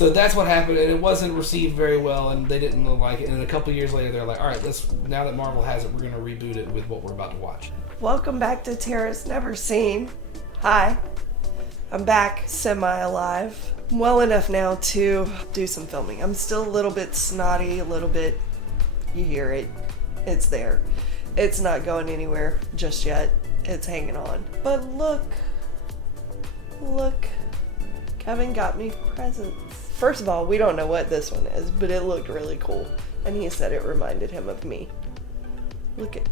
So that's what happened, and it wasn't received very well, and they didn't like it. And a couple years later, they're like, all right, now that Marvel has it, we're going to reboot it with what we're about to watch. Welcome back to Tara's Never Seen. Hi. I'm back, semi-alive. I'm well enough now to do some filming. I'm still a little bit snotty, a little bit, you hear it. It's there. It's not going anywhere just yet. It's hanging on. But look. Kevin got me presents. First of all, we don't know what this one is, but it looked really cool. And he said it reminded him of me. Look at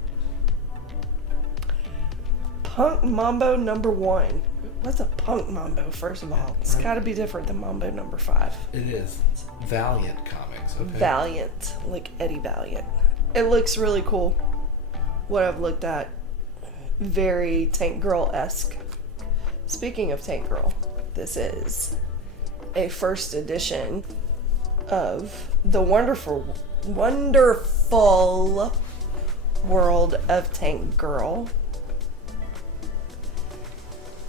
Punk Mambo number 1. What's a Punk Mambo, first of all? It's got to be different than Mambo number 5. It is. It's Valiant Comics. Okay. Valiant, like Eddie Valiant. It looks really cool. What I've looked at, very Tank Girl-esque. Speaking of Tank Girl, this is a first edition of the wonderful world of Tank Girl.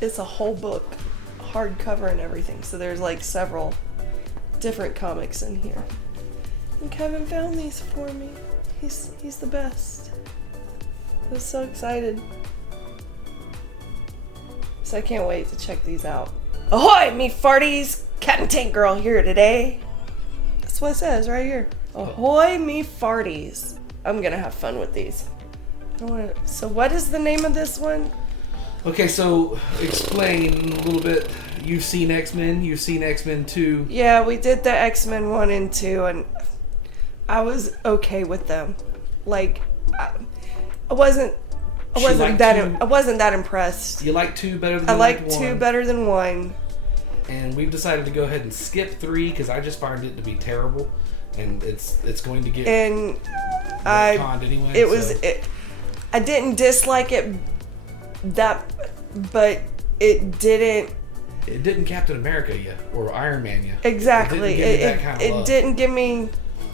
It's a whole book, hardcover and everything. So there's like several different comics in here. And Kevin found these for me. He's the best. I was so excited. So I can't wait to check these out. Ahoy, me farties! Captain Tank Girl here today. That's what it says right here. Ahoy, me farties. I'm gonna have fun with these. So what is the name of this one? Okay, so explain a little bit. You've seen X-Men. You've seen X-Men 2. Yeah, we did the X-Men 1 and 2, and I was okay with them. Like, I wasn't that impressed. You like 2 better than 1? I like 2 better than 1. And we've decided to go ahead and skip 3 because I just find it to be terrible, and it's going to get retconned anyway. I didn't dislike it but it didn't. It didn't Captain America you or Iron Man you. Exactly. It didn't give me,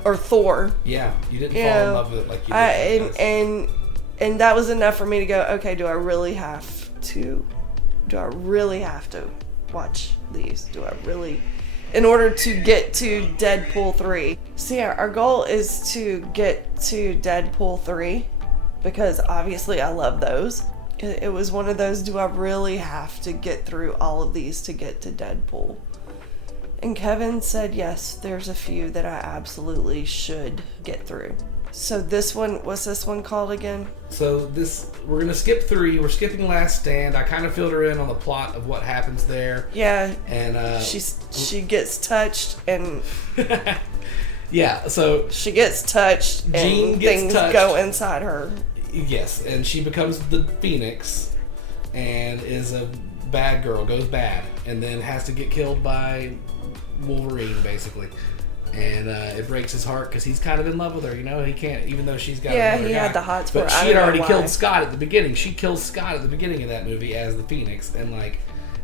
or Thor. Yeah, you didn't fall in love with it like you did. And that was enough for me to go, okay, do I really have to watch these? In order to get to Deadpool 3. So yeah, our goal is to get to Deadpool 3 because obviously I love those. It was one of those, do I really have to get through all of these to get to Deadpool? And Kevin said, yes, there's a few that I absolutely should get through. So this one, what's this one called again? So we're going to skip 3. We're skipping Last Stand. I kind of filled her in on the plot of what happens there. Yeah. And she gets touched and... yeah, so... She gets touched and things go inside her. Yes, and she becomes the Phoenix and is a bad girl, goes bad, and then has to get killed by Wolverine, basically. And it breaks his heart because he's kind of in love with her, you know? He can't, even though she's got another he guy. had the hots for her. But she had already killed Scott at the beginning. She kills Scott at the beginning of that movie as the Phoenix, and like,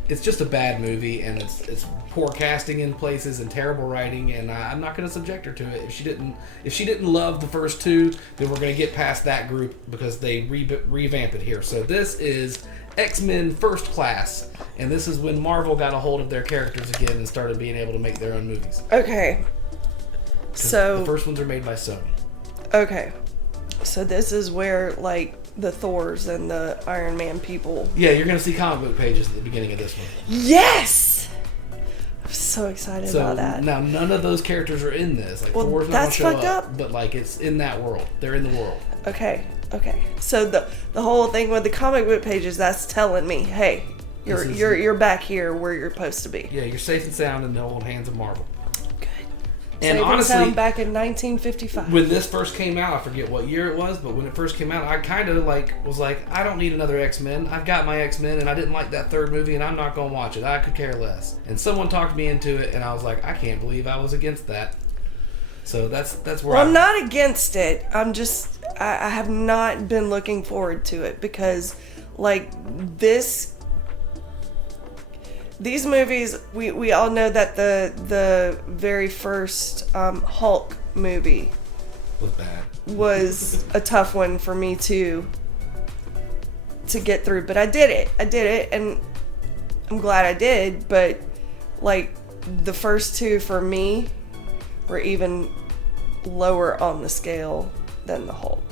it's just a bad movie, and it's poor casting in places and terrible writing, and I'm not going to subject her to it. If she didn't love the first 2, then we're going to get past that group because they revamp it here. So this is X-Men First Class, and this is when Marvel got a hold of their characters again and started being able to make their own movies. Okay. So the first ones are made by Sony. Okay. So this is where like the Thors and the Iron Man people. Yeah, you're going to see comic book pages at the beginning of this one. Yes! I'm so excited about that. Now, none of those characters are in this. Like, Thor's not that's gonna show fucked up. But, like, it's in that world. They're in the world. Okay. So the whole thing with the comic book pages, that's telling me, hey, you're back here where you're supposed to be. Yeah, you're safe and sound in the old hands of Marvel. And honestly, back in 1955. When this first came out, I forget what year it was, but when it first came out, I kind of was like, I don't need another X-Men. I've got my X-Men, and I didn't like that 3rd movie, and I'm not going to watch it. I could care less. And someone talked me into it, and I was like, I can't believe I was against that. So that's where I'm not against it. I'm just, I have not been looking forward to it because, like, these movies, we all know that the very first Hulk movie was bad. Was a tough one for me to get through, but I did it, and I'm glad I did. But like the first two for me were even lower on the scale than the Hulk.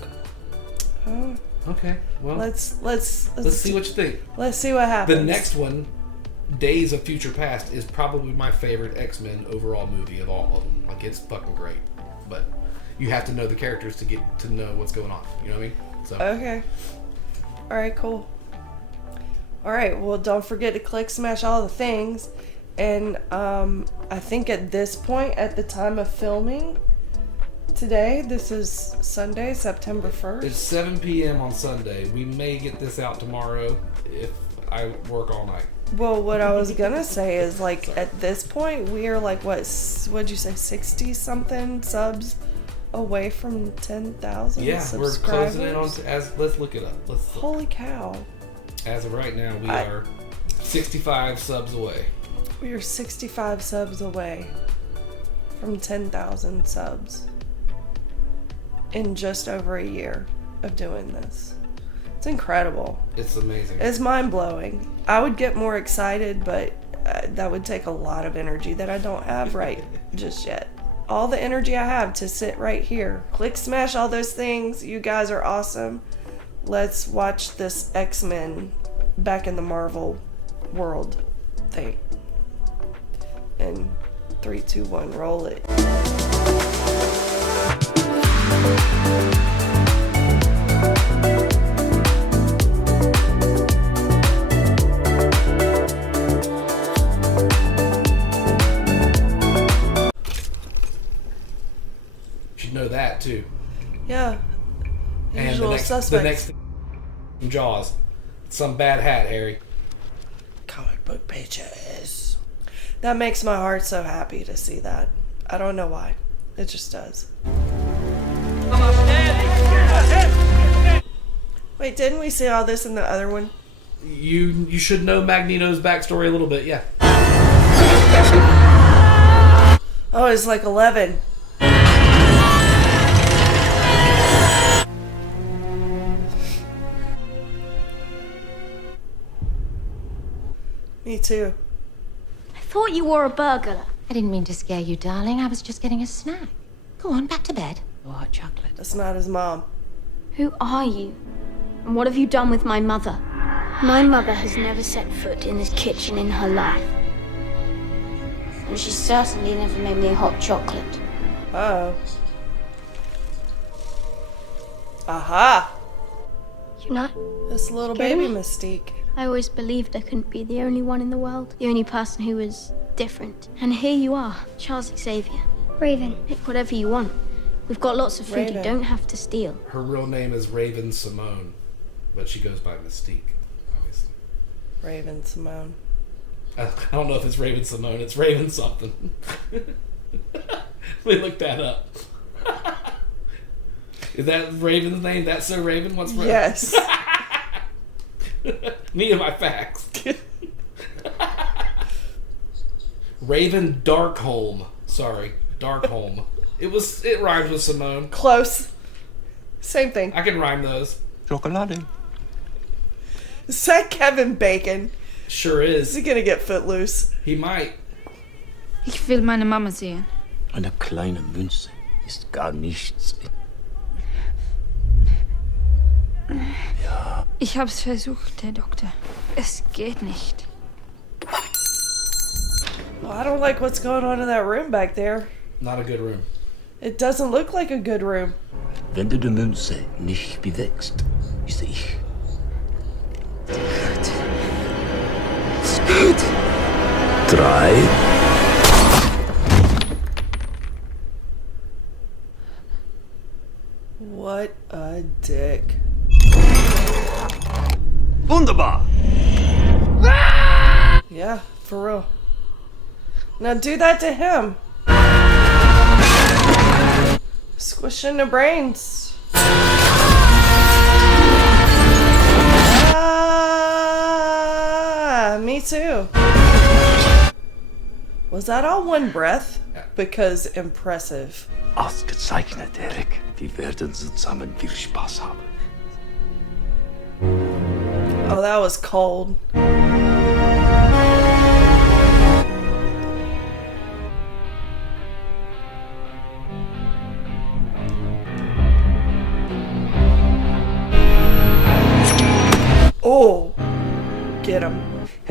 Okay, well, Let's see what you think. Let's see what happens. The next one, Days of Future Past, is probably my favorite X-Men overall movie of all of them. Like, it's fucking great. But you have to know the characters to get to know what's going on. You know what I mean? So. Okay. All right, cool. All right, well, don't forget to click, smash all the things. And I think at this point, at the time of filming today, this is Sunday, September 1st. It's 7 p.m. on Sunday. We may get this out tomorrow if I work all night. Well, what I was going to say is, like, at this point, we are like, what'd you say, 60-something subs away from 10,000 yeah, subscribers? we're closing in on, let's look it up. Holy cow. As of right now, we are 65 subs away. We are 65 subs away from 10,000 subs in just over a year of doing this. It's incredible. It's amazing. It's mind-blowing. I would get more excited, but that would take a lot of energy that I don't have right just yet. All the energy I have to sit right here. Click, smash all those things. You guys are awesome. Let's watch this X-Men back in the Marvel world thing. And 3, 2, 1, roll it. Should know that too. Yeah. And Usual the suspects. next thing from Jaws. Some bad hat, Harry. Comic book pages. That makes my heart so happy to see that. I don't know why. It just does. Wait, didn't we see all this in the other one? You should know Magneto's backstory a little bit, yeah. Oh, it's like 11. Me too. I thought you were a burglar. I didn't mean to scare you, darling. I was just getting a snack. Go on, back to bed. Or hot chocolate. That's not his mom. Who are you? And what have you done with my mother? My mother has never set foot in this kitchen in her life. And she certainly never made me a hot chocolate. Uh-oh. Aha! You know, This little Scared baby me? Mystique. I always believed I couldn't be the only one in the world. The only person who was different. And here you are, Charles Xavier. Raven. Pick whatever you want. We've got lots of food. Raven. You don't have to steal. Her real name is Raven Simone, but she goes by Mystique, obviously. Raven Simone. I don't know if it's Raven Simone. It's Raven something. Let me look that up. Is that Raven's name? That's so Raven? What's Raven? Yes. Me and my facts. Raven Darkholm. Sorry, Darkholm. It rhymes with Simone. Close. Same thing. I can rhyme those. Chocolate. Is that Kevin Bacon? Sure Is is. he gonna get footloose? He might. Ich will meine Mama sehen. Eine kleine Münze ist gar nichts. Ich hab's versucht, Herr Doktor. Es geht nicht. Well, I don't like what's going on in that room back there. Not a good room. It doesn't look like a good room. Wenn du die Münze nicht bewegst, ist ich. Ist gut. 3. What a dick. Wunderbar! Yeah, for real. Now do that to him. Squishing the brains. Ah, me too. Was that all one breath? Because impressive. Ausgezeichnet, Erik. Wir werden zusammen viel Spaß haben. Oh, that was cold.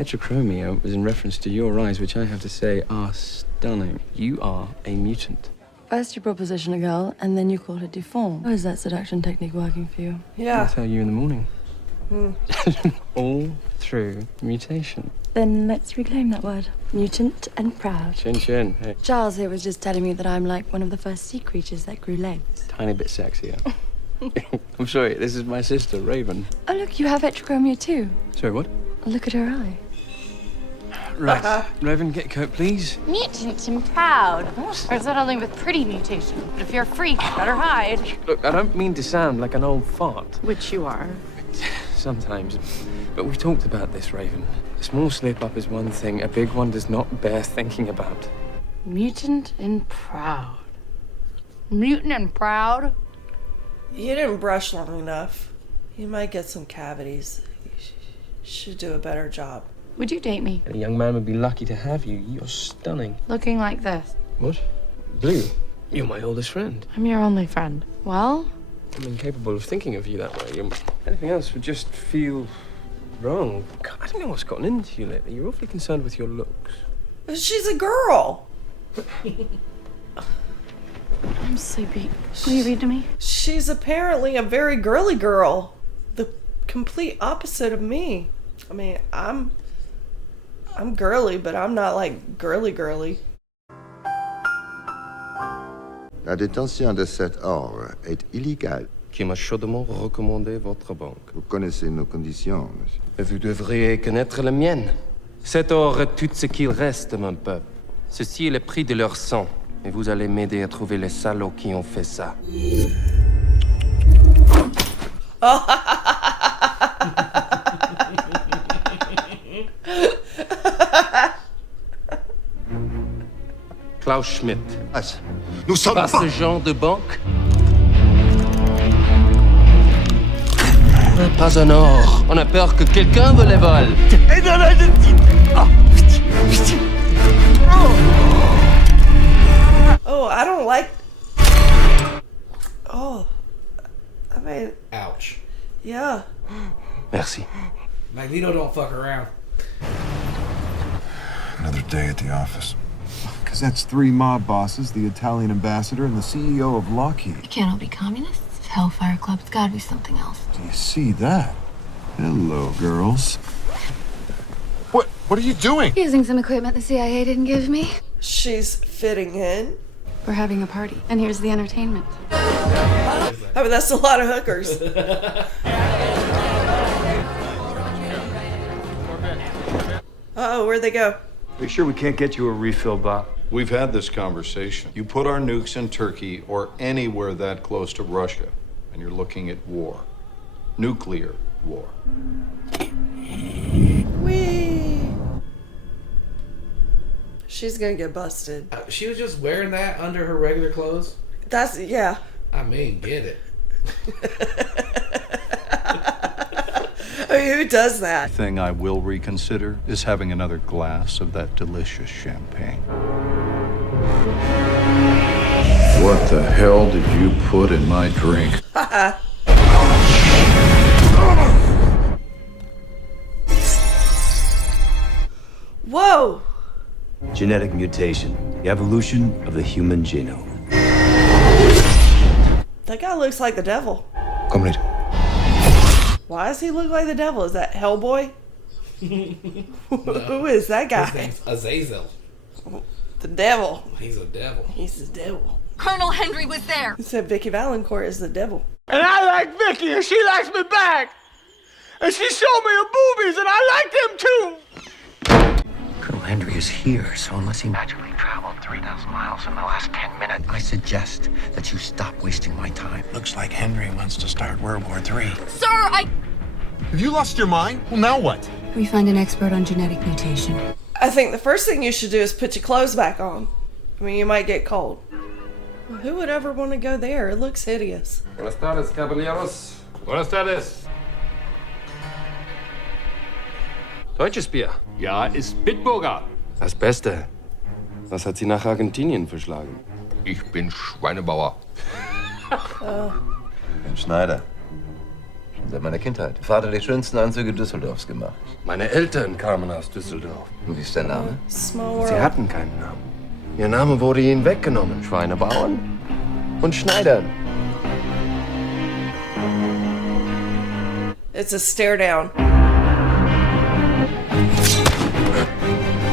Heterochromia was in reference to your eyes, which I have to say are stunning. You are a mutant. First you proposition a girl, and then you call her deformed. How is that seduction technique working for you? Yeah. I'll tell you in the morning. All through mutation. Then let's reclaim that word. Mutant and proud. Chin chin. Hey. Charles here was just telling me that I'm like one of the first sea creatures that grew legs. Tiny bit sexier. I'm sorry, this is my sister, Raven. Oh, look, you have heterochromia too. Sorry, what? Look at her eye. Right. Raven, get a coat, please. Mutant and proud. Or is that only with pretty mutation? But if you're a freak, better hide. Look, I don't mean to sound like an old fart. Which you are. Sometimes. But we've talked about this, Raven. A small slip-up is one thing. A big one does not bear thinking about. Mutant and proud. Mutant and proud? You didn't brush long enough. You might get some cavities. You should do a better job. Would you date me? A young man would be lucky to have you. You're stunning. Looking like this. What? Blue? You're my oldest friend. I'm your only friend. Well? I'm incapable of thinking of you that way. Anything else would just feel wrong. God, I don't know what's gotten into you lately. You're awfully concerned with your looks. She's a girl. I'm sleepy. Will you read to me? She's apparently a very girly girl. The complete opposite of me. I mean, I'm girly, but I'm not like girly. La détention de cet or est illégale. Qui m'a chaudement recommandé votre banque. Vous connaissez nos conditions, monsieur. Et vous devriez connaître la mienne. Cet or est tout ce qu'il reste, mon peuple. Ceci est le prix de leur sang. Et vous allez m'aider à trouver les salauds qui ont fait ça. Klaus Schmidt. Nous sommes pas ce genre de banque. Pas un or. On a peur que quelqu'un vous les vole. Oh, I don't like... Oh. I mean... Ouch. Yeah. Merci. Magneto don't fuck around. Another day at the office. Because that's 3 mob bosses, the Italian ambassador, and the CEO of Lockheed. You can't all be communists. Hellfire Club's gotta be something else. Do you see that? Hello, girls. What are you doing? Using some equipment the CIA didn't give me. She's fitting in. We're having a party, and here's the entertainment. I mean, that's a lot of hookers. Uh-oh, where'd they go? Are you sure we can't get you a refill, Bob? We've had this conversation. You put our nukes in Turkey or anywhere that close to Russia, and you're looking at war. Nuclear war. Whee! She's gonna get busted. She was just wearing that under her regular clothes? That's, yeah. I mean, get it. I mean, who does that? The thing I will reconsider is having another glass of that delicious champagne. What the hell did you put in my drink? Whoa! Genetic mutation. The evolution of the human genome. That guy looks like the devil. Comrade. Why does he look like the devil? Is that Hellboy? Who is that guy? His name's Azazel. The devil. He's a devil. He's the devil. Colonel Henry was there. He said Vicky Valancourt is the devil. And I like Vicky, and she likes me back. And she showed me her boobies, and I like them too. Colonel Henry is here, so unless he magically traveled 3,000 miles in the last 10 minutes, I suggest that you stop wasting my time. Looks like Henry wants to start World War III. Sir, Have you lost your mind? Well, now what? We find an expert on genetic mutation. I think the first thing you should do is put your clothes back on. I mean, you might get cold. Well, who would ever want to go there? It looks hideous. Buenas tardes, caballeros. Buenas tardes. Deutsches Bier. Ja, ist Bitburger. Das Beste. Was hat sie nach Argentinien verschlagen? Ich bin Schweinebauer. Herr Schneider, Seit meiner Kindheit. Vater die schönsten Anzüge Düsseldorfs gemacht. Meine Eltern kamen aus Düsseldorf. Und wie ist dein Name? Small Sie world. hatten keinen Namen. Ihr Name wurde ihnen weggenommen. Schweinebauern und Schneidern. It's a stare down.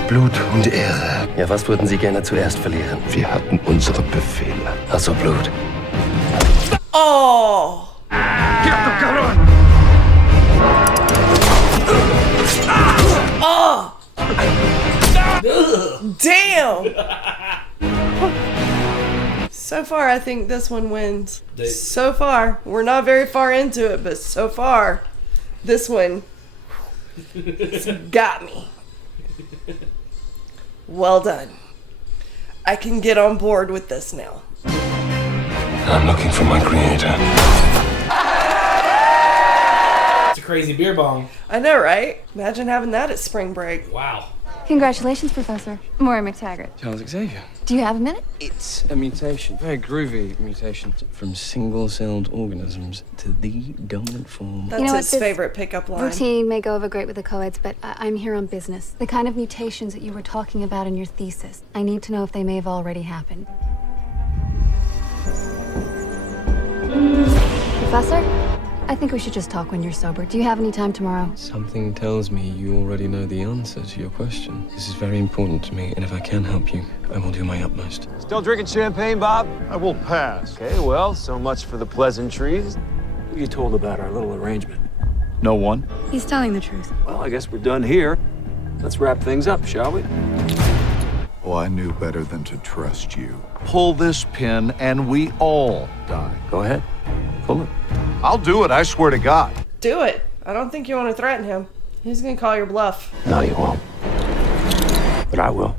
Blut und Ehre. Ja, was würden Sie gerne zuerst verlieren? Wir hatten unsere Befehle. Also Blut. Oh! Oh! Damn! So far, I think this one wins. So far. We're not very far into it, but so far, this one got me. Well done. I can get on board with this now. I'm looking for my creator. It's a crazy beer bong. I know, right? Imagine having that at spring break. Wow. Congratulations, Professor. Moira McTaggart. Charles Xavier. Do you have a minute? It's a mutation, very groovy mutation, from single-celled organisms to the dominant form. That's his favorite pickup line. Routine may go over great with the co-eds, but I'm here on business. The kind of mutations that you were talking about in your thesis. I need to know if they may have already happened. Professor? I think we should just talk when you're sober. Do you have any time tomorrow? Something tells me you already know the answer to your question. This is very important to me, and if I can help you, I will do my utmost. Still drinking champagne, Bob? I will pass. Okay, well, so much for the pleasantries. Who you told about our little arrangement? No one. He's telling the truth. Well, I guess we're done here. Let's wrap things up, shall we? Oh, I knew better than to trust you. Pull this pin and we all die. Go ahead. Pull it. I'll do it, I swear to God. Do it. I don't think you want to threaten him. He's gonna call your bluff. No, you won't. But I will.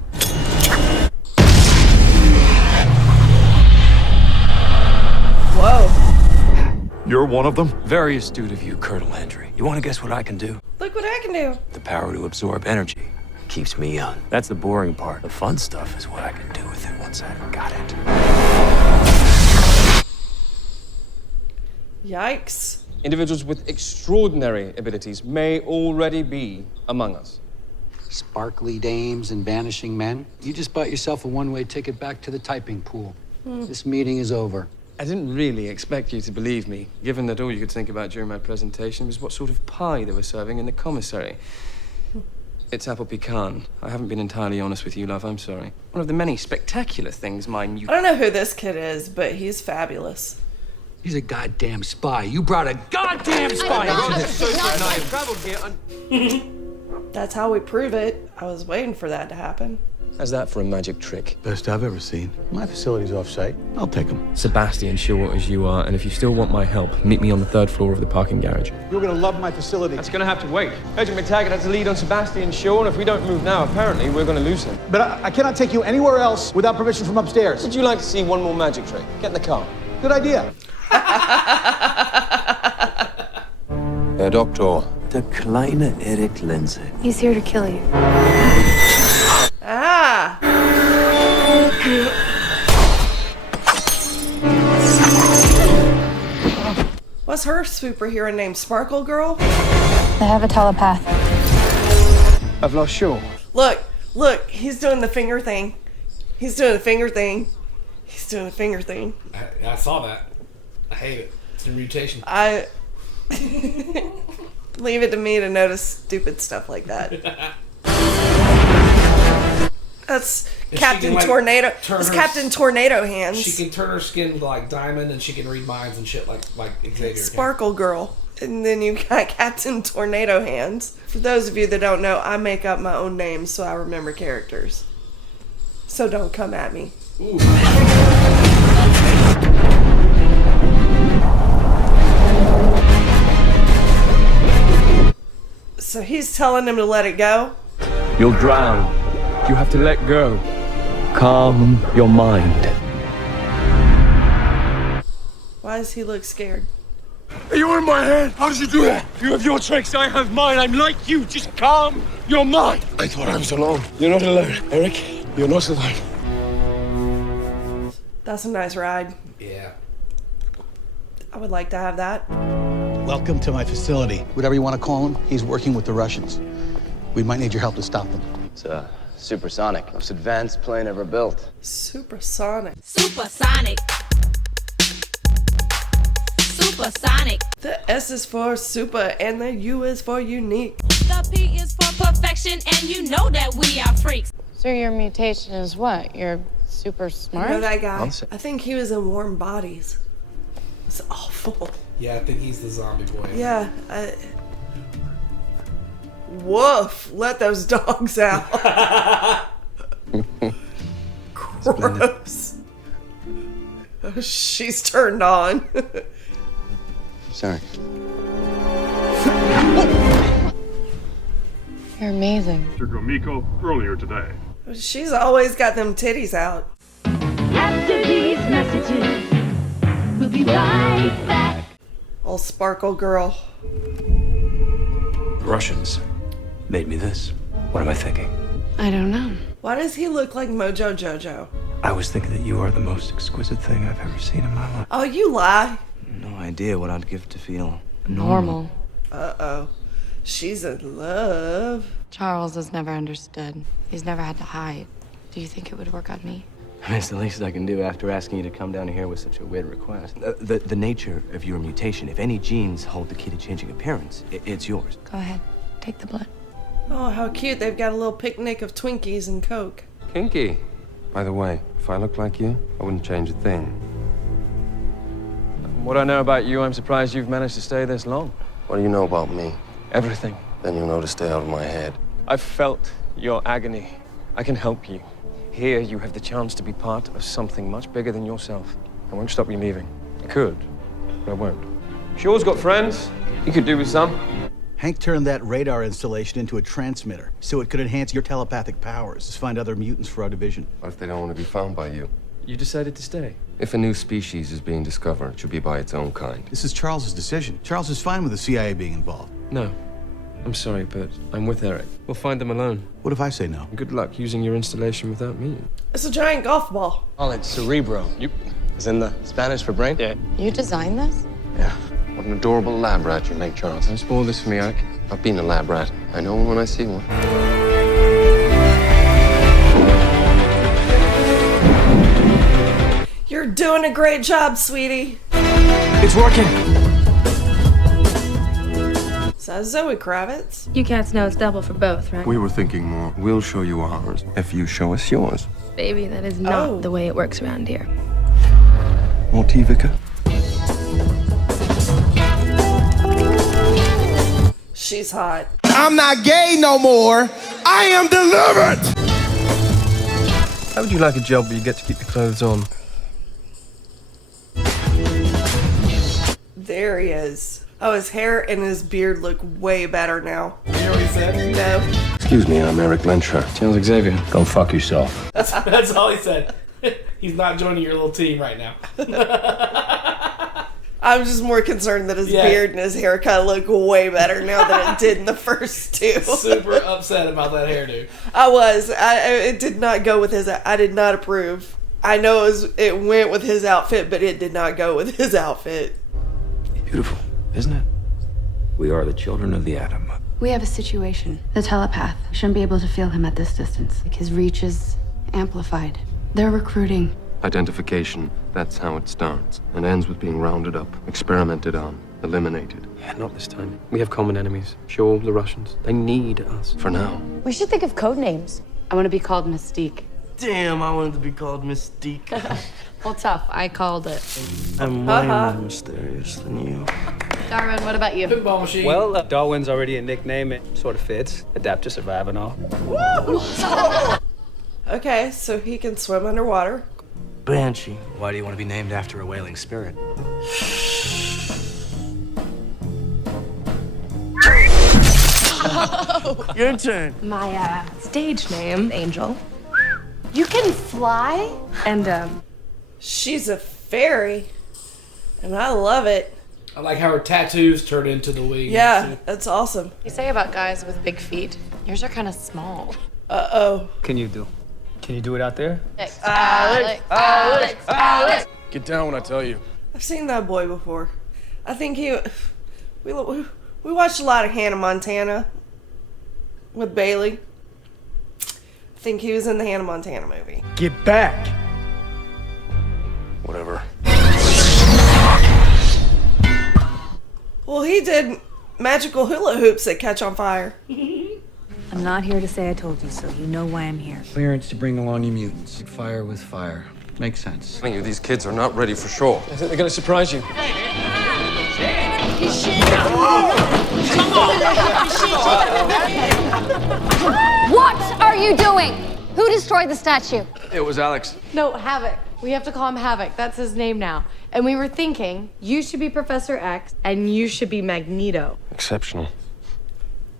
Whoa. You're one of them? Very astute of you, Colonel Hendry. You want to guess what I can do? Look what I can do. The power to absorb energy keeps me young. That's the boring part. The fun stuff is what I can do with it once I've got it. Yikes. Individuals with extraordinary abilities may already be among us. Sparkly dames and vanishing men. You just bought yourself a one-way ticket back to the typing pool. This meeting is over. I didn't really expect you to believe me, given that all you could think about during my presentation was what sort of pie they were serving in the commissary. It's apple pecan. I haven't been entirely honest with you, love. I'm sorry. One of the many spectacular things my new... I don't know who this kid is, but he's fabulous. He's a goddamn spy. You brought a goddamn spy! I've traveled here That's how we prove it. I was waiting for that to happen. How's that for a magic trick? Best I've ever seen. My facility's off-site. I'll take him. Sebastian, short as you are, and if you still want my help, meet me on the 3rd floor of the parking garage. You're gonna love my facility. That's gonna have to wait. Agent McTaggart has the lead on Sebastian Shaw, and if we don't move now, apparently we're gonna lose him. But I cannot take you anywhere else without permission from upstairs. Would you like to see one more magic trick? Get in the car. Good idea. Herr Doktor. Der kleine Erik Lehnsherr. He's here to kill you. Ah! What's her superhero name? Sparkle Girl? They have a telepath. I've lost Shaw. Look, he's doing the finger thing. He's doing the finger thing. He's doing the finger thing. I saw that. I hate it. It's a mutation. Leave it to me to notice stupid stuff like that. That's Captain Tornado. That's Captain Tornado hands. She can turn her skin like diamond, and she can read minds and shit like Xavier. Sparkle Girl. And then you got Captain Tornado hands. For those of you that don't know, I make up my own names so I remember characters. So don't come at me. Ooh. So he's telling him to let it go? You'll drown. You have to let go. Calm your mind. Why does he look scared? You were in my head. How did you do that? You have your tricks, I have mine. I'm like you. Just calm your mind. I thought I was alone. You're not alone, Erik. You're not alone. That's a nice ride. Yeah. I would like to have that. Welcome to my facility. Whatever you want to call him, he's working with the Russians. We might need your help to stop them. It's supersonic, most advanced plane ever built. Supersonic. Supersonic. Supersonic. The S is for super and the U is for unique. The P is for perfection, and you know that we are freaks. So your mutation is what? You're super smart? You know that guy? I think he was in Warm Bodies. It's awful. Yeah, I think he's the zombie boy. Yeah. Woof. Let those dogs out. Gross. Oh, she's turned on. Sorry. You're amazing. Mr. Gromiko earlier today. She's always got them titties out. After these messages, we'll be right back. Old Sparkle Girl. The Russians made me this. What am I thinking? I don't know. Why does he look like Mojo Jojo? I was thinking that you are the most exquisite thing I've ever seen in my life. Oh, you lie. No idea what I'd give to feel Normal. Uh-oh. She's in love. Charles has never understood. He's never had to hide. Do you think it would work on me? I mean, it's the least I can do after asking you to come down here with such a weird request. The nature of your mutation, if any genes hold the key to changing appearance, it's yours. Go ahead. Take the blood. Oh, how cute. They've got a little picnic of Twinkies and Coke. Kinky. By the way, if I looked like you, I wouldn't change a thing. From what I know about you, I'm surprised you've managed to stay this long. What do you know about me? Everything. Then you'll know to stay out of my head. I've felt your agony. I can help you. Here, you have the chance to be part of something much bigger than yourself. I won't stop you leaving. I could, but I won't. Shaw's got friends. You could do with some. Hank turned that radar installation into a transmitter so it could enhance your telepathic powers to find other mutants for our division. What if they don't want to be found by you? You decided to stay. If a new species is being discovered, it should be by its own kind. This is Charles's decision. Charles is fine with the CIA being involved. No. I'm sorry, but I'm with Erik. We'll find them alone. What if I say no? Good luck using your installation without me. It's a giant golf ball. Call it cerebro. You, as in the Spanish for brain? Yeah. You designed this? Yeah. What an adorable lab rat you make, Charles. Don't spoil this for me, Erik. I've been a lab rat. I know when I see one. You're doing a great job, sweetie. It's working. Is that Zoe Kravitz? You cats know it's double for both, right? We were thinking more. We'll show you ours if you show us yours. Baby, that is not the way it works around here. More tea, Vicar? She's hot. I'm not gay no more. I am delivered. How would you like a job where you get to keep your clothes on? There he is. Oh, his hair and his beard look way better now. You know what he said? No. Excuse me, I'm Erik Lehnsherr. Charles Xavier. Go fuck yourself. That's all he said. He's not joining your little team right now. I'm just more concerned that his beard and his haircut look way better now than it did in the first two. Super upset about that hairdo. I was. It did not go with his. I did not approve. I know it went with his outfit, but it did not go with his outfit. Beautiful, isn't it? We are the children of the atom. We have a situation. The telepath shouldn't be able to feel him at this distance. Like his reach is amplified. They're recruiting. Identification, that's how it starts. And ends with being rounded up, experimented on, eliminated. Yeah, not this time. We have common enemies. Shaw, the Russians. They need us. For now. We should think of code names. I want to be called Mystique. Damn, I wanted to be called Mystique. Well, tough. I called it. I'm way more mysterious than you. Darwin, what about you? Pinball machine. Well, Darwin's already a nickname. It sort of fits. Adapt to survive and all. Okay, so he can swim underwater. Banshee. Why do you want to be named after a wailing spirit? Your turn. My stage name, Angel. You can fly? And she's a fairy, and I love it. I like how her tattoos turn into the wings. Yeah, that's awesome. You say about guys with big feet. Yours are kind of small. Uh-oh. Can you do it out there? Alex. Get down when I tell you. I've seen that boy before. I think he We watched a lot of Hannah Montana with Bailey. I think he was in the Hannah Montana movie. Get back! Whatever. Well, he did magical hula hoops that catch on fire. I'm not here to say I told you so. You know why I'm here. Clearance to bring along your mutants. Fire with fire. Makes sense. I think these kids are not ready for sure. I think they're gonna surprise you. What are you doing? Who destroyed the statue? It was Alex. No, Havoc. We have to call him Havoc. That's his name now. And we were thinking, you should be Professor X, and you should be Magneto. Exceptional.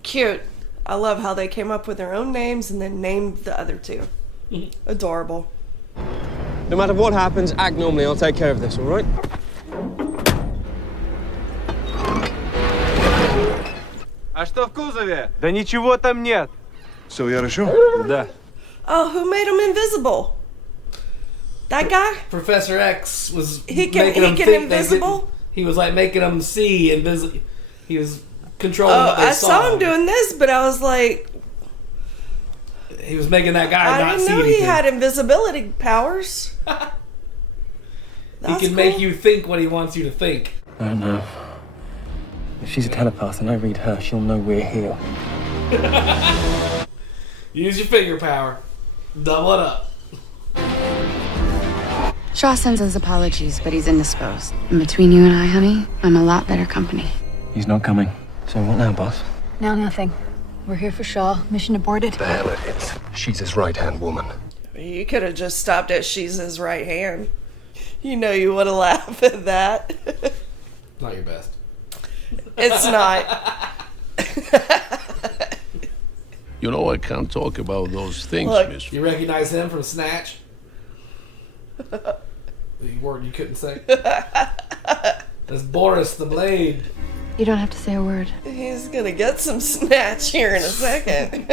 Cute. I love how they came up with their own names and then named the other two. Adorable. No matter what happens, act normally. I'll take care of this, all right? А что в кузове? Да ничего там нет. Все хорошо? Да. Oh, who made him invisible? That guy? Professor X was He can making them think invisible? He was like making them see invisible. He was controlling what they I saw. saw him doing this, but I was like, He was making that guy I not didn't see know anything. he had invisibility powers. He can make you think what he wants you to think. I don't know. If she's a telepath and I read her, she'll know we're here. Use your finger power. Double it up. Shaw sends his apologies, but he's indisposed. And between you and I, honey, I'm a lot better company. He's not coming. So what now, boss? No, nothing. We're here for Shaw. Mission aborted. The hell it is. She's his right-hand woman. You could have just stopped at she's his right hand. You know you would have laughed at that. Not your best. It's not. You know, I can't talk about those things, Look. miss. You recognize him from Snatch? The word you couldn't say? That's Boris the Blade. You don't have to say a word. He's gonna get some snatch here in a second.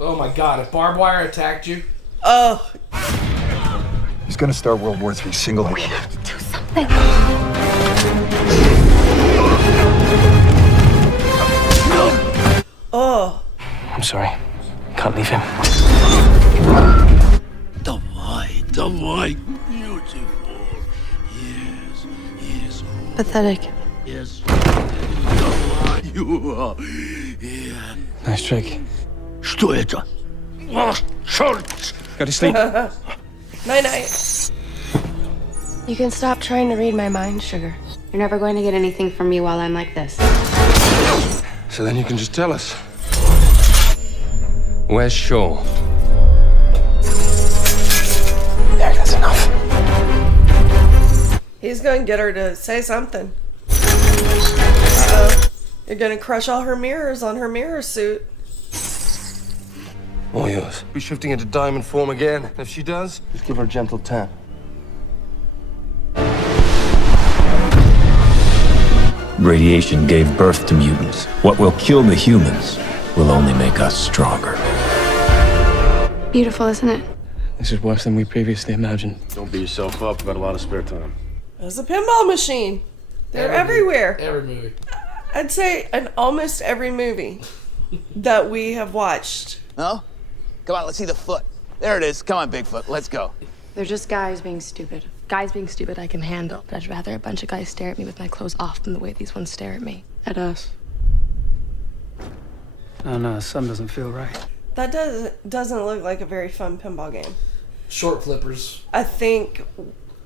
Oh my god, if barbed wire attacked you, Oh, He's gonna start World War III single-handed. Do something. oh. I'm sorry. Can't leave him. Давай, beautiful. Yes, yes. Pathetic. Yes. Давай, you are. Yeah. Nice trick. Что это? Ах, черт! Go to sleep. Night night. You can stop trying to read my mind, sugar. You're never going to get anything from me while I'm like this. So then you can just tell us. Where's Shaw? Yeah, that's enough. He's gonna get her to say something. Uh-oh. You're gonna crush all her mirrors on her mirror suit. All yours. Be shifting into diamond form again. If she does, just give her a gentle tap. Radiation gave birth to mutants. What will kill the humans will only make us stronger. Beautiful, isn't it? This is worse than we previously imagined. Don't beat yourself up. We've got a lot of spare time. There's a pinball machine. They're everywhere. Every movie. I'd say in almost every movie that we have watched. No? Come on, let's see the foot. There it is. Come on, Bigfoot. Let's go. They're just guys being stupid. Guys being stupid I can handle, but I'd rather a bunch of guys stare at me with my clothes off than the way these ones stare at me. At us. Oh no, something doesn't feel right. That doesn't look like a very fun pinball game. Short flippers. I think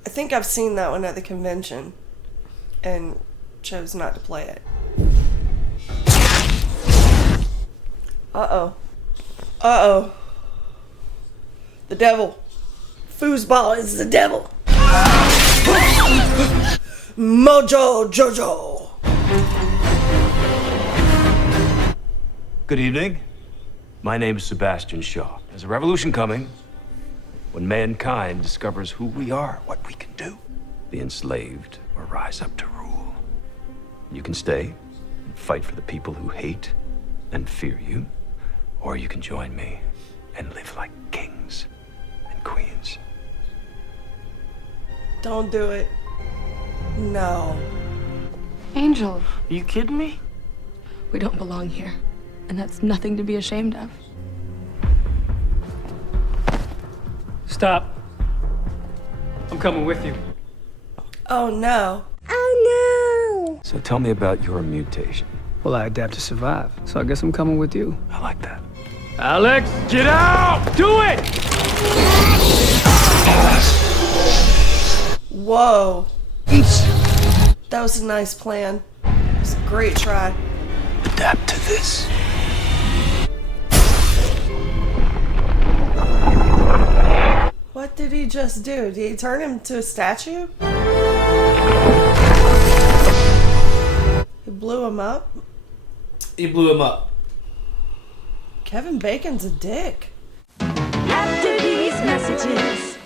I've seen that one at the convention and chose not to play it. Uh-oh. Uh-oh. The devil. Foosball is the devil. Mojo Jojo. Good evening. My name is Sebastian Shaw. There's a revolution coming when mankind discovers who we are, what we can do. The enslaved will rise up to rule. You can stay and fight for the people who hate and fear you, or you can join me and live like kings and queens. Don't do it. No. Angel, Are you kidding me? we don't belong here. And that's nothing to be ashamed of. Stop. I'm coming with you. Oh no. So tell me about your mutation. Well, I adapt to survive, so I guess I'm coming with you. I like that. Alex, get out! Do it! Whoa. That was a nice plan. It was a great try. Adapt to this. What did he just do? Did he turn him to a statue? He blew him up? He blew him up. Kevin Bacon's a dick. After these messages,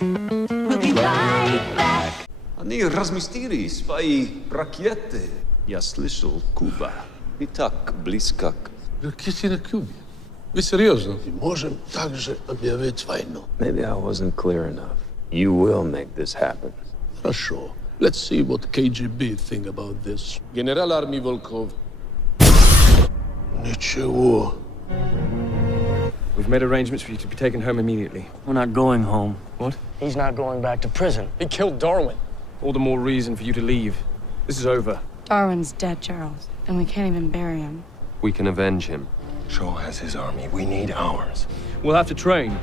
we'll be right back. Они разместили свои ракеты. Я слышал, Куба не так близко. Ракеты на Кубе? Вы серьезно? Можем также объявить войну. Maybe I wasn't clear enough. You will make this happen. Хорошо. Let's see what KGB think about this. Генерал армии Волков. Ничего. We've made arrangements for you to be taken home immediately. We're not going home. What? He's not going back to prison. He killed Darwin. All the more reason for you to leave. This is over. Darwin's dead, Charles, and we can't even bury him. We can avenge him. Shaw has his army. We need ours. We'll have to train.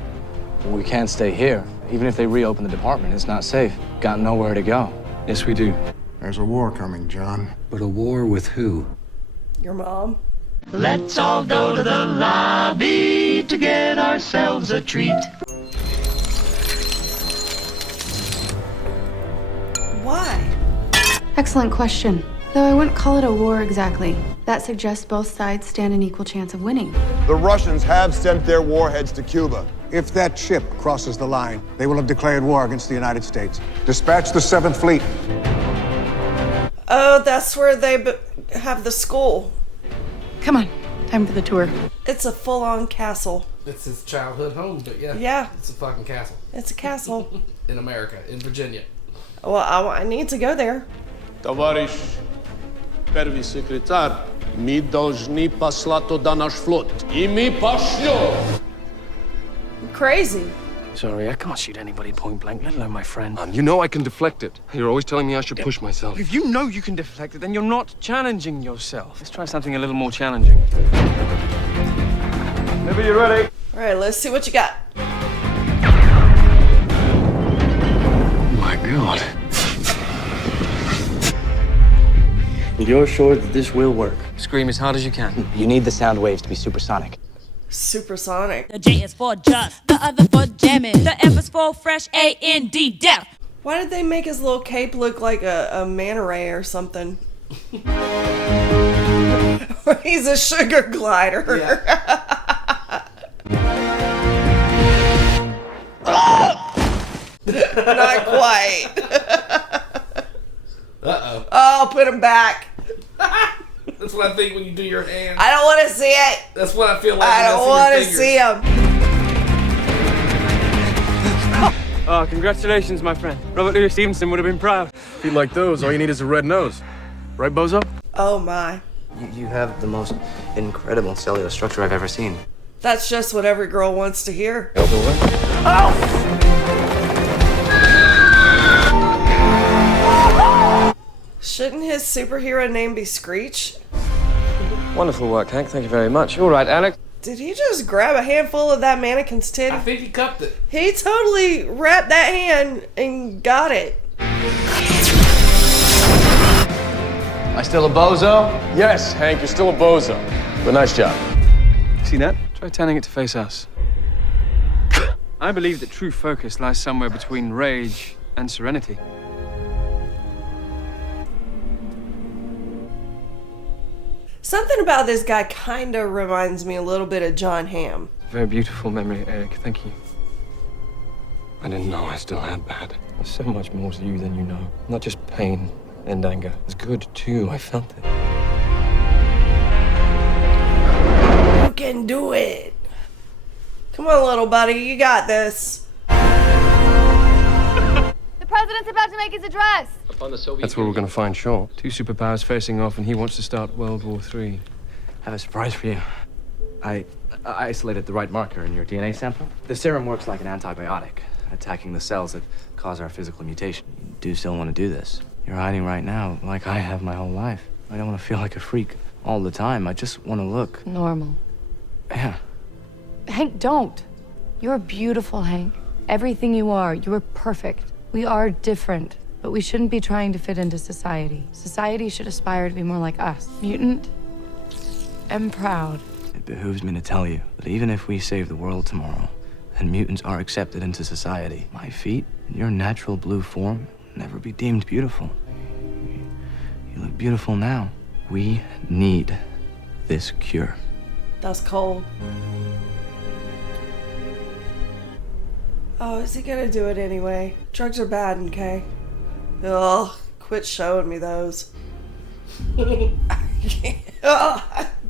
We can't stay here. Even if they reopen the department, it's not safe. Got nowhere to go. Yes, we do. There's a war coming, John. But a war with who? Your mom? Let's all go to the lobby to get ourselves a treat. Why? Excellent question. Though I wouldn't call it a war exactly. That suggests both sides stand an equal chance of winning. The Russians have sent their warheads to Cuba. If that ship crosses the line, they will have declared war against the United States. Dispatch the 7th Fleet. Oh, that's where they have the school. Come on, time for the tour. It's a full-on castle. It's his childhood home, but yeah. Yeah. It's a fucking castle. It's a castle. In America, in Virginia. Well, I need to go there. Товарищ первый секретарь, мы должны послать туда наш флот. И мы пошлем. Crazy. Sorry, I can't shoot anybody point blank, let alone my friend. You know I can deflect it. You're always telling me I should push myself. If you know you can deflect it, then you're not challenging yourself. Let's try something a little more challenging. Maybe you're ready. All right, let's see what you got. My God. You're sure that this will work? Scream as hard as you can. You need the sound waves to be supersonic. Supersonic. The J is for just, the other for jamming, the F is for fresh, A-N-D, death. Why did they make his little cape look like a manta ray or something? He's a sugar glider. Yeah. Not quite. Uh-oh. Oh, put him back. That's what I think when you do your hand. I don't want to see it. That's what I feel like. I don't want to see him. Oh, congratulations, my friend. Robert Louis Stevenson would have been proud. Feet like those, all you need is a red nose. Right, Bozo? Oh, my. You have the most incredible cellular structure I've ever seen. That's just what every girl wants to hear. Shouldn't his superhero name be Screech? Wonderful work, Hank. Thank you very much. All right, Alex. Did he just grab a handful of that mannequin's titty? I think he cupped it. He totally wrapped that hand and got it. Am I still a bozo? Yes, Hank, you're still a bozo. But nice job. See that? Try turning it to face us. I believe that true focus lies somewhere between rage and serenity. Something about this guy kind of reminds me a little bit of John Hamm. Very beautiful memory, Erik. Thank you. I didn't know I still had that. There's so much more to you than you know. Not just pain and anger. It's good, too. I felt it. You can do it. Come on, little buddy. You got this. The president's about to make his address. That's where we're going to find Shaw. Two superpowers facing off, and he wants to start World War III. I have a surprise for you. I isolated the right marker in your DNA sample. The serum works like an antibiotic, attacking the cells that cause our physical mutation. You do still want to do this. You're hiding right now, like I have my whole life. I don't want to feel like a freak all the time. I just want to look Normal. Yeah. Hank, don't. You're beautiful, Hank. Everything you are, you're perfect. We are different, but we shouldn't be trying to fit into society. Society should aspire to be more like us. Mutant and proud. It behooves me to tell you that even if we save the world tomorrow, and mutants are accepted into society, my feet and your natural blue form will never be deemed beautiful. You look beautiful now. We need this cure. That's cold. Oh, is he gonna do it anyway? Drugs are bad, okay? Ugh, quit showing me those.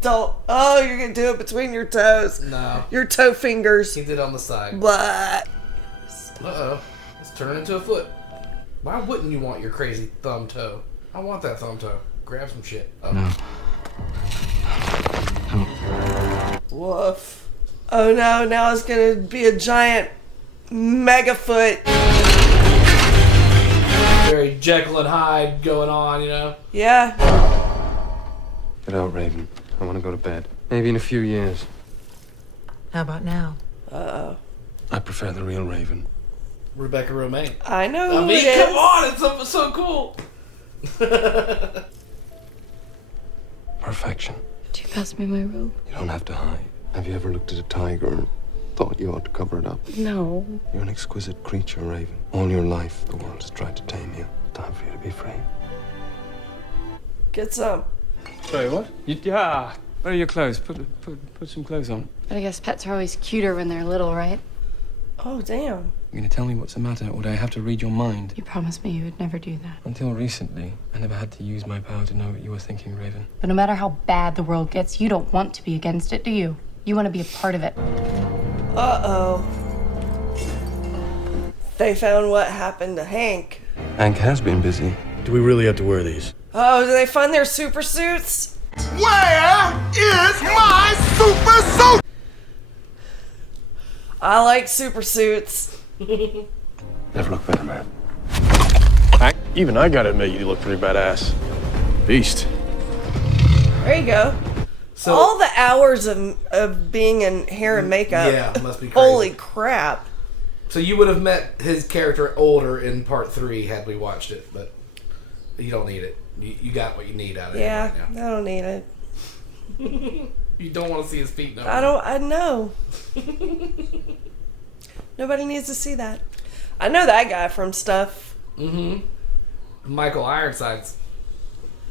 Don't. Oh, you're gonna do it between your toes. No. Your toe fingers. He did it on the side. But. Uh-oh. It's turning into a foot. Why wouldn't you want your crazy thumb toe? I want that thumb toe. Grab some shit. Oh. No. Woof. Oh no, now it's gonna be a giant megafoot. Very Jekyll and Hyde going on, you know? Yeah. Get out, Raven. I want to go to bed. Maybe in a few years. How about now? Uh-oh. I prefer the real Raven. Rebecca Romaine. I know who mean, it is. come on, it's so cool. Perfection. Do you pass me my robe? You don't have to hide. Have you ever looked at a tiger and thought you ought to cover it up? No. You're an exquisite creature, Raven. All your life, the world has tried to tame you. Time for you to be free. Get some. Sorry, what? Yeah. Where are your clothes? Put some clothes on. But I guess pets are always cuter when they're little, right? Oh, damn. You're gonna tell me what's the matter, or do I have to read your mind? You promised me you would never do that. Until recently, I never had to use my power to know what you were thinking, Raven. But no matter how bad the world gets, you don't want to be against it, do you? You want to be a part of it. Uh-oh. They found what happened to Hank. Hank has been busy. Do we really have to wear these? Oh, did they find their super suits? Where is my super suit? I like super suits. Never looked better, man. Even I gotta admit, you look pretty badass. Beast. There you go. So, all the hours of being in hair and makeup. Yeah, must be crazy. Holy crap. So you would have met his character older in part 3 had we watched it, but you don't need it. You got what you need out of it right now. I don't need it. You don't want to see his feet, no. I know. Nobody needs to see that. I know that guy from stuff. Mm-hmm. Michael Ironside's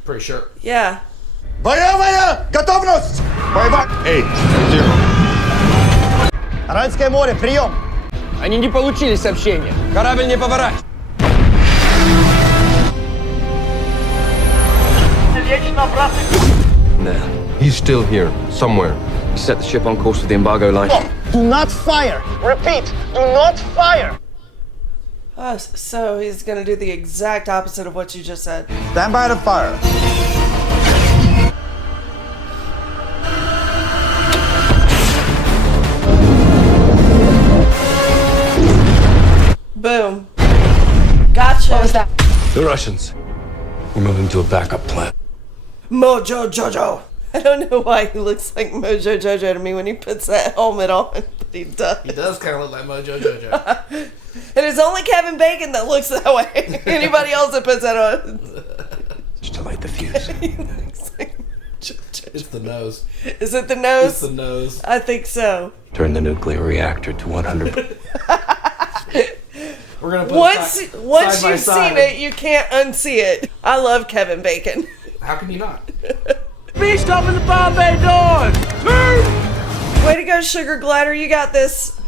pretty sure. Yeah. Боевая готовность! Боевая... Эй, Аральское море, прием! Они не получили сообщения. Корабль не поворачивает. Nah. He's still here, somewhere. He set the ship on course for the embargo line. Do not fire! Repeat, do not fire! Oh, so he's gonna do the exact opposite of what you just said. Stand by to fire. Boom. Gotcha. What was that? The Russians. We're moving to a backup plan. Mojo Jojo. I don't know why he looks like Mojo Jojo to me when he puts that helmet on, but he does. He does kind of look like Mojo Jojo. And it's only Kevin Bacon that looks that way. Anybody else that puts that on. Just to light the fuse. It's the nose. Is it the nose? It's the nose. I think so. Turn the nuclear reactor to 100. We're gonna put once side you've seen it, you can't unsee it. I love Kevin Bacon. How can you not? Beast, open the bomb bay doors! Way to go, Sugar Glider. You got this.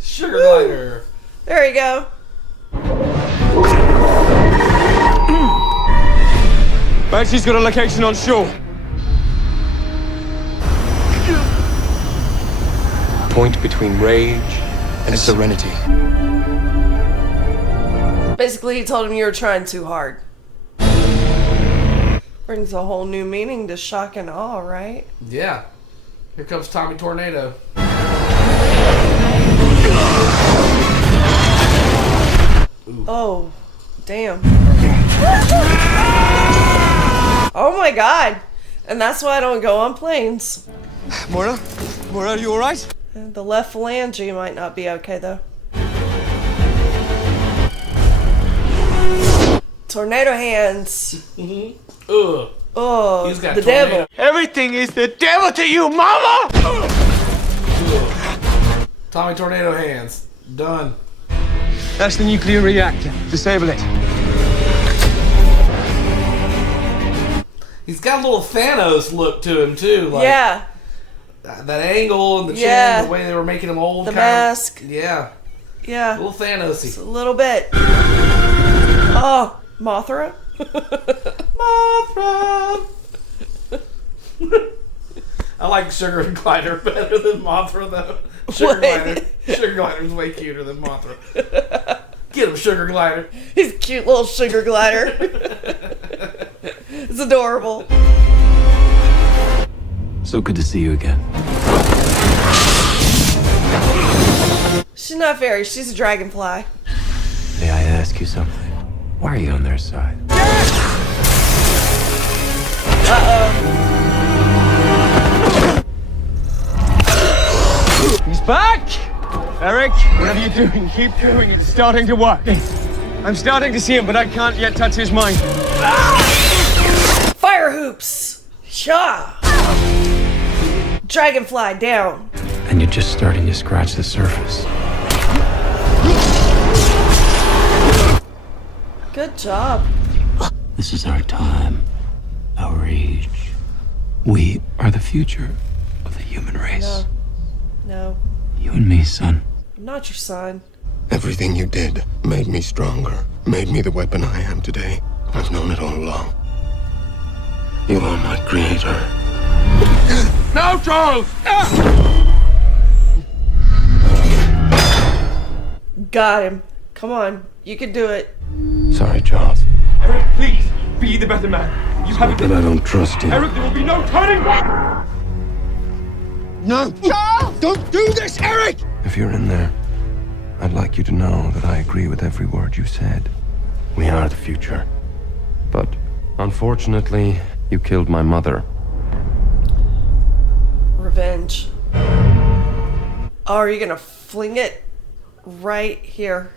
Sugar Glider. There you go. Banshee's got a location on shore. Point between rage and serenity. Basically, he told him you were trying too hard. Brings a whole new meaning to shock and awe, right? Yeah. Here comes Tommy Tornado. Ooh. Oh, damn. Oh my god. And that's why I don't go on planes. Moira? Moira, are you alright? The left phalange might not be okay, though. Tornado hands. Ugh. Oh, He's got the tornado. devil. Everything is the devil to you, mama! Tommy Tornado hands. Done. That's the nuclear reactor. Disable it. He's got a little Thanos look to him, too. Like, yeah. That angle and the chin, Yeah. the way they were making him old. The kind mask. Of, yeah. Yeah. A little Thanos-y. Just a little bit. Oh, Mothra? Mothra! I like Sugar Glider better than Mothra, though. Sugar Glider's way cuter than Mothra. Get him, Sugar Glider. He's a cute little Sugar Glider. It's adorable. So good to see you again. She's not fairy, she's a dragonfly. May I ask you something? Why are you on their side? He's back! Erik, whatever you're doing, keep doing it. It's starting to work. I'm starting to see him, but I can't yet touch his mind. Fire hoops! Shaw! Dragonfly down. And you're just starting to scratch the surface. Good job. This is our time, our age. We are the future of the human race. No. You and me, son. I'm not your son. Everything you did made me stronger, made me the weapon I am today. I've known it all along. You are my creator. No, Charles! Got him. Come on. You can do it. Sorry, Charles. Erik, please, be the better man. You haven't But I don't trust you. Erik, there will be no turning back! No! Charles! Don't do this, Erik! If you're in there, I'd like you to know that I agree with every word you said. We are the future. But unfortunately, you killed my mother. Revenge. Oh, are you gonna fling it right here?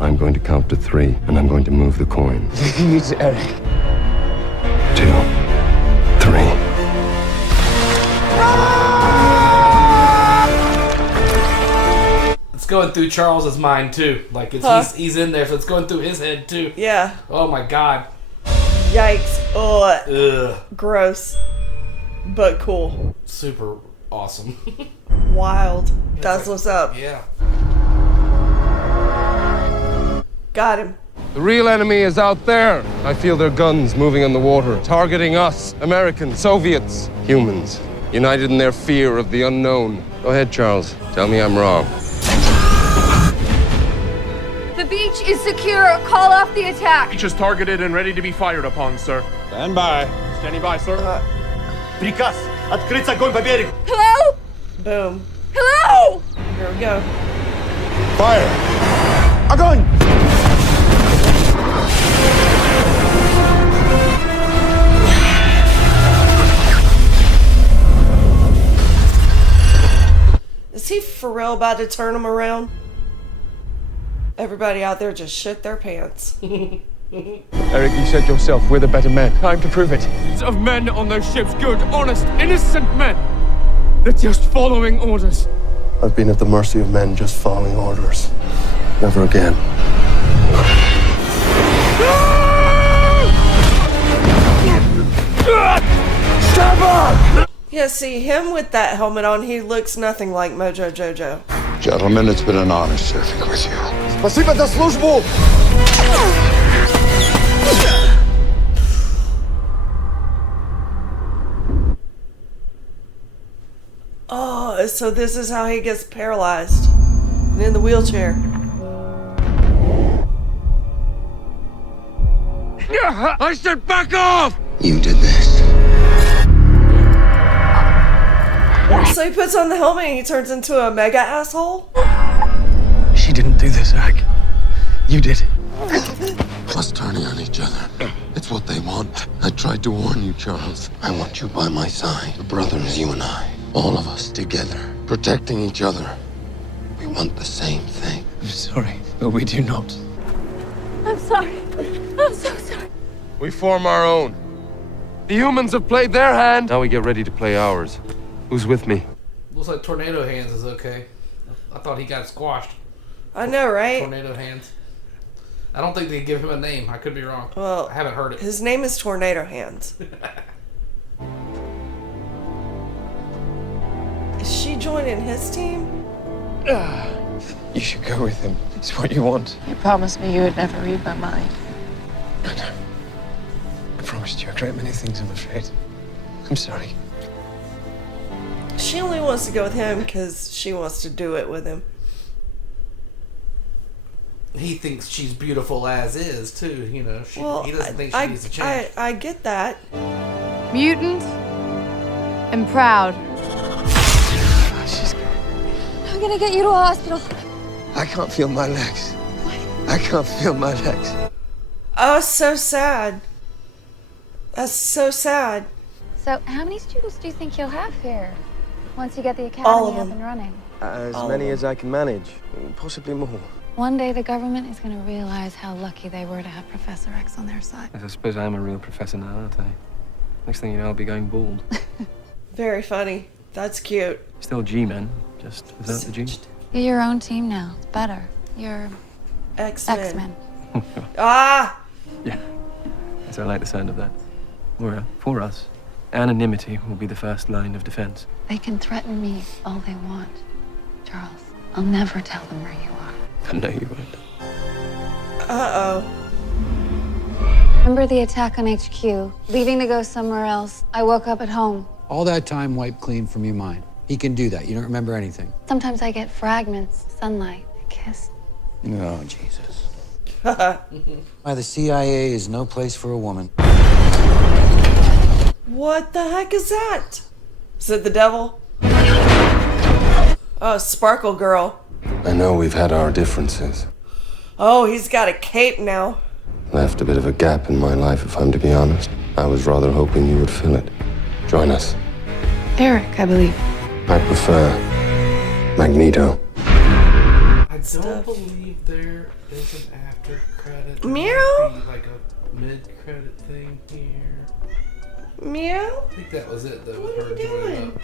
I'm going to count to 3, and I'm going to move the coin. Please, Erik. 2, 3. It's going through Charles's mind, too. Like, he's in there, so it's going through his head, too. Yeah. Oh, my God. Yikes. Ugh. Ugh. Gross. But cool. Super awesome. Wild. That's what's up. Yeah. Got him. The real enemy is out there. I feel their guns moving on the water, targeting us, Americans, Soviets, humans, united in their fear of the unknown. Go ahead, Charles. Tell me I'm wrong. The beach is secure. Call off the attack. Beach is targeted and ready to be fired upon, sir. Stand by. Standing by, sir. Приказ. Открыть огонь по берегу. Hello? Boom. Hello? Here we go. Fire. Огонь! Is he for real about to turn him around? Everybody out there just shit their pants. Erik, you said yourself, we're the better men. Time to prove it. Of men on those ships, good, honest, innocent men. They're just following orders. I've been at the mercy of men just following orders. Never again. Stand back! Yeah, see, him with that helmet on, he looks nothing like Mojo Jojo. Gentlemen, it's been an honor serving with you. Спасибо за службу! Oh, so this is how he gets paralyzed. And in the wheelchair. I said back off! You did this. So he puts on the helmet and he turns into a mega asshole? She didn't do this, Erik. You did. Us turning on each other. It's what they want. I tried to warn you, Charles. I want you by my side. The brothers, you and I. All of us together. Protecting each other. We want the same thing. I'm sorry, but we do not. I'm sorry. I'm so sorry. We form our own. The humans have played their hand. Now we get ready to play ours. Who's with me? Looks like Tornado Hands is okay. I thought he got squashed. I know, right? Tornado Hands. I don't think they give him a name. I could be wrong. Well, I haven't heard it. His name is Tornado Hands. Is she joining his team? You should go with him. It's what you want. You promised me you would never read my mind. I know. I promised you a great many things, I'm afraid. I'm sorry. She only wants to go with him because she wants to do it with him. He thinks she's beautiful as is, too. You know, he doesn't think she needs to change. I get that. Mutant and proud. I'm gonna get you to a hospital. I can't feel my legs. I can't feel my legs. Oh, so sad. That's so sad. So, how many students do you think you'll have here once you get the All of academy up them. and running? As All many of as I can manage. Possibly more. One day the government is going to realize how lucky they were to have Professor X on their side. I suppose I'm a real professor now, aren't I? Next thing you know, I'll be going bald. Very funny. That's cute. Still G-Men, just without the G. You're your own team now. It's better. You're X-Men. X-Men. Ah! Yeah. Yes, I like the sound of that. For us, anonymity will be the first line of defense. They can threaten me all they want. Charles, I'll never tell them where you are. I know you won't. Uh-oh. Remember the attack on HQ? Leaving to go somewhere else. I woke up at home. All that time wiped clean from your mind. He can do that. You don't remember anything. Sometimes I get fragments, sunlight, a kiss. Oh, Jesus. Why, the CIA is no place for a woman. What the heck is that? Is it the devil? Oh, Sparkle Girl. I know we've had our differences. Oh, he's got a cape now. Left a bit of a gap in my life, if I'm to be honest. I was rather hoping you would fill it. Join us. Erik, I believe. I prefer Magneto. I don't believe there is an after credit. There Meow? might be like a mid-credit thing here. Meow? I think that was it, though, with What are her you joining doing? up.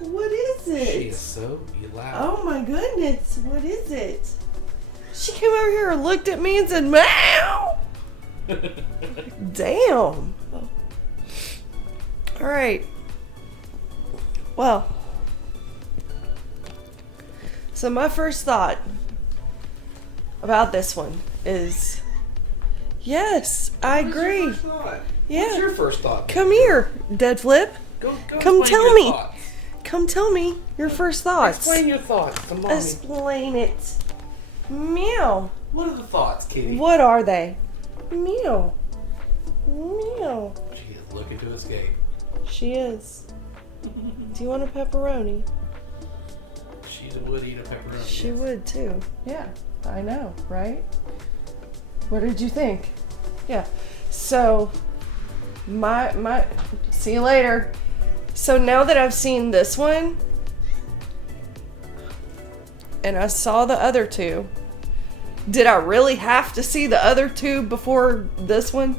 What is it? She is so loud. Oh my goodness, what is it? She came over here and looked at me and said, meow! Damn. Alright. Well. So my first thought about this one is, yes, I agree. What's your first thought? Yeah. What's your first thought? Come here, Dead Flip. Go Come explain tell your me. thoughts. Come tell me your first thoughts. Explain your thoughts to mommy. Explain it. Meow. What are the thoughts, Kitty? What are they? Meow. Meow. She is looking to escape. She is. Do you want a pepperoni? She would eat a pepperoni. She would too. Yeah, I know, right? What did you think? Yeah. So, my. See you later. So now that I've seen this one, and I saw the other two, did I really have to see the other two before this one?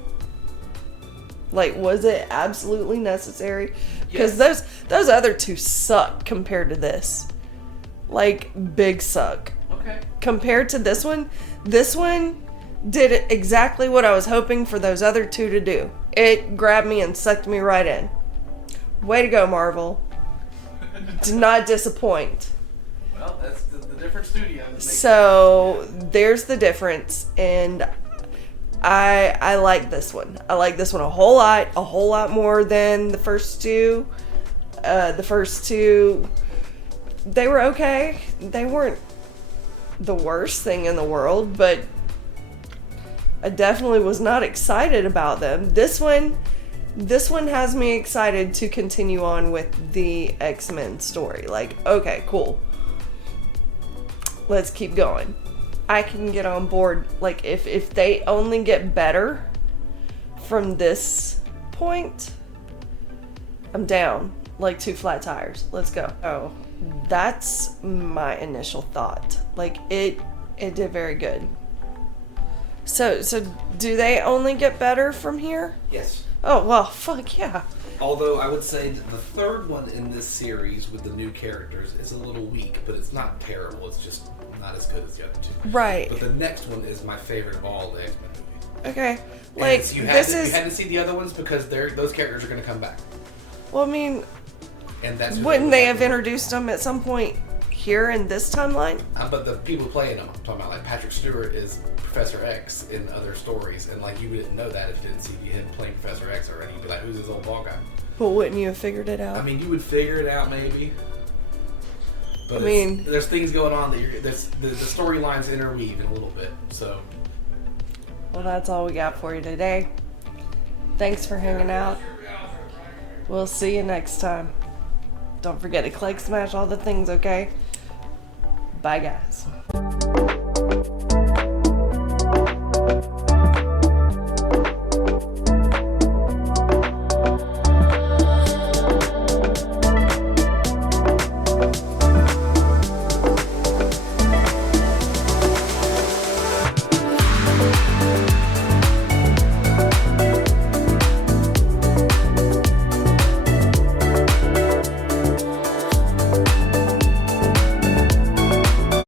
Like, was it absolutely necessary? Because those other two suck compared to this. Like, big suck. Okay. Compared to this one did exactly what I was hoping for those other two to do. It grabbed me and sucked me right in. Way to go, Marvel. Did not disappoint. Well, that's the different studio. So there's the difference, and I like this one. I like this one a whole lot more than the first two. The first two, they were okay. They weren't the worst thing in the world, but I definitely was not excited about them. This one has me excited to continue on with the X-Men story. Like, okay, cool. Let's keep going. I can get on board. Like, if they only get better from this point, I'm down. Like 2 flat tires. Let's go. Oh, that's my initial thought. Like, it did very good. So do they only get better from here? Yes. Oh, well, fuck yeah. Although I would say that the third one in this series with the new characters is a little weak, but it's not terrible. It's just not as good as the other two. Right. But the next one is my favorite of all the X-Men movies. Okay. And Like, you had to see the other ones because those characters are going to come back. Well, I mean, And that's wouldn't they have introduced them at some point here in this timeline? But the people playing them, I'm talking about, like Patrick Stewart is Professor X in other stories, and like you didn't know that if you didn't see him playing Professor X already. You'd be like, who's this old ball guy? But wouldn't you have figured it out? I mean, you would figure it out maybe. But I mean, there's things going on that the storylines interweave in a little bit. So, well, that's all we got for you today. Thanks for hanging out. We'll see you next time. Don't forget to click, smash all the things, okay? Bye, guys.